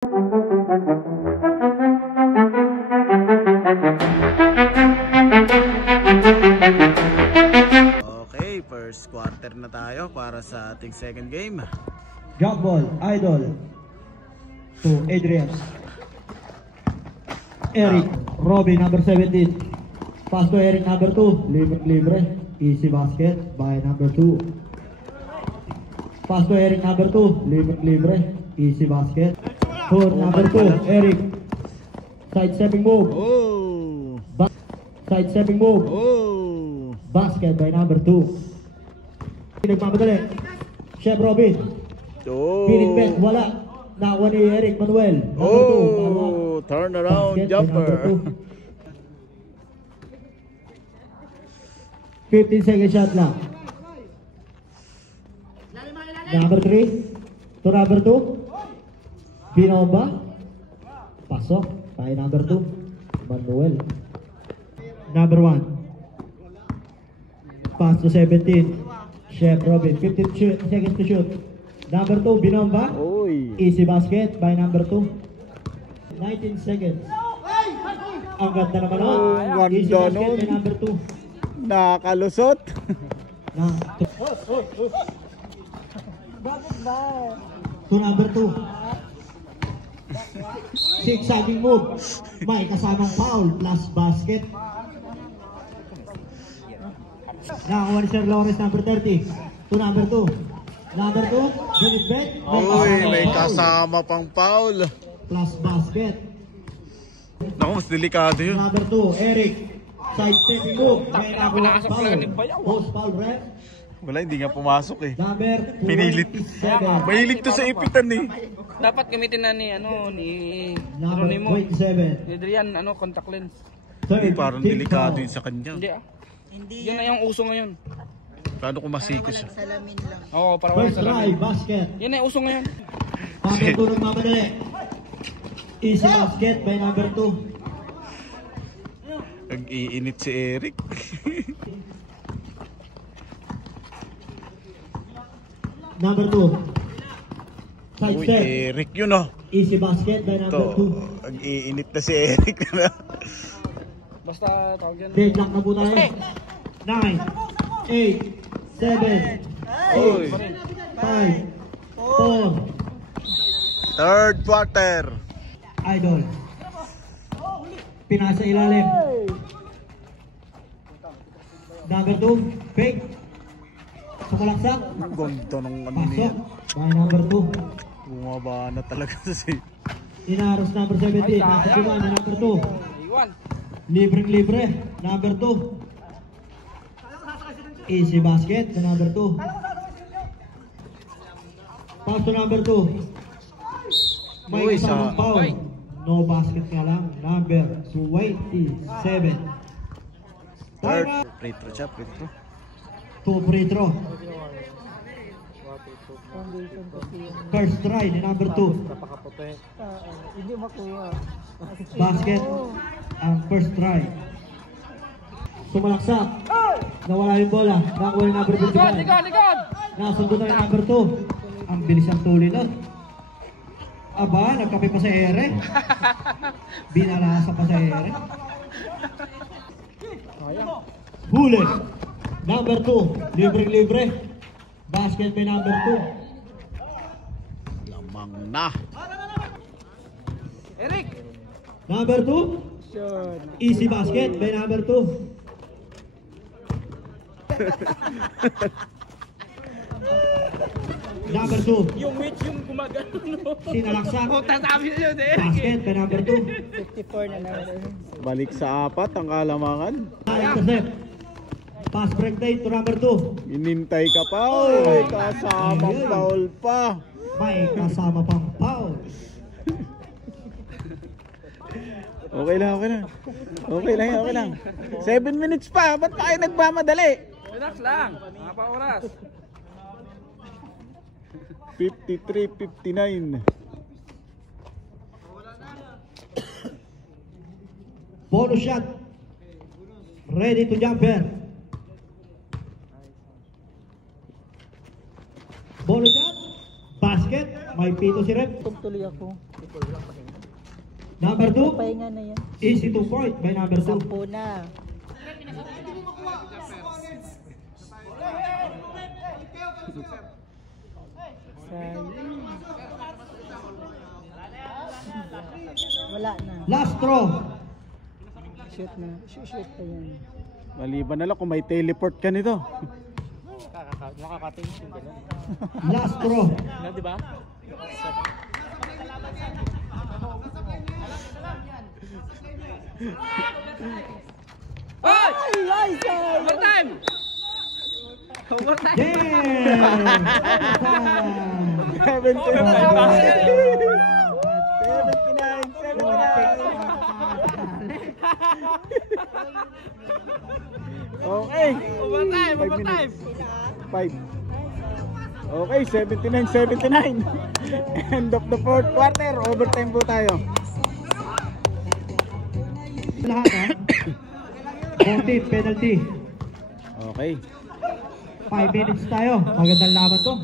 Okay, first quarter na tayo para sa ating second game. Drop ball, Idol to Adrian. Eric, Robin number 17. Pass to Eric number 2. Libre. Easy basket by number 2. Pass to Eric number 2. Libre. Easy basket. For number 2, Eric. Side stepping move. Oh! Side stepping move. Oh! Basket by number 2. Nagmamadali. Chef Robin. Oh! Piling bet, wala. Nakuha ni Eric Manuel. Number 2. Turn around Basket by jumper. number 2. 15 second shot lang. Number 3 to number 2. Binomba. Pasok. By number 2. Manuel. Number 1. Pass to 17. Chef Robin. 15 seconds to shoot. Number 2. Binomba. Oy! Easy basket by number 2. 19 seconds. Ang ganda naman nun. Ang Easy ganda basket nun. by number 2. Nakalusot. To number 2. Six-siding move. May kasamang foul plus basket. Nakakuha ni Sir Lawrence number 30. To number 2. Number 2. Ganit bet. Uy, may kasama pang foul. Plus basket. Naku, mas delikado yun. Number 2. Eric. Side stepping move. May nakakuha foul. Post foul ref. Wala, hindi nga pumasok eh. Number 27. Pinilit. Mahilig to sa ipitan eh. Dapat gamitin na ni Number Geronimo. 27. Ni Adrian, contact lens. Hindi, parang delikado yun sa kanya. Hindi Yan na yung uso ngayon. Paano kung masikos siya? Oo, para wala First sa try, lamin. basket. Yan na yung uso ngayon. Number 2 nagmamadali. Easy basket by number 2. Nag-iinit si Eric. Number 2. Side Uy, step. Eric yun oh. Easy basket by number 2. Nag-iinit na si Eric. Basta tawag yan. Deadlock na po tayo. 9, 8, 7, 8, 5, 4. Third quarter. Idol. Pinasa ilalim. Number 2. Fake. Sumalaksak. Ang ganda ng ano Pasok. niya. By number 2. Bumaba na talaga si... Inaros number 17. Nasa sila na number 2. Iwan. Libre. Number 2. Easy basket to number 2. Pass to number 2. May Uy, kasamang foul. No basket nga lang. Number 27. Third. Time out. Free throw siya, free throw. 2 free throw. First try ni number 2. Basket ang first try. Sumalaksak. Nawala yung bola. Nakuha yung number 25. Likod! Nasundo na yung number 2. Ang bilis ang tuli nun. Aba, nagkape pa sa ere. Binalasa pa sa ere. Huli. Number 2. Libre. Basket by number 2. Lamang na. Eric! Number 2. Easy basket by number 2. Number 2. Yung weight yung gumagano. Sinalaksak. Tatabi na yun, Eric. Basket by number 2. Balik sa 4 ang kalamangan. Intercept. Pass break day to number 2. Inintay ka pa. May kasamang foul pa. May kasama pang foul. Okay lang. 7 minutes pa. Ba't pa kayo nagmamadali? Relax lang. Mga pa oras. 53-59. Bonus shot. Ready to jumper. Bonus shot. Basket. May pito si Rep. Tuloy ako. Number 2, Pahinga na yan. easy to point by number 2. 10 na. Wala na. Last throw. Shoot na. Shoot pa yan. Maliban na lang kung may teleport ka nito. Nakakatingin yung gano'n. Last throw. Na, di ba? Ay! Ay, sayang. Overtime! Overtime! Yeah! 79. Okay. Overtime! 5 Overtime! minutes. 5. Okay, 79-79. End of the fourth quarter. Overtime po tayo. Lahat ha? 14 penalty. Okay. 5 minutes tayo. Magandang laban to.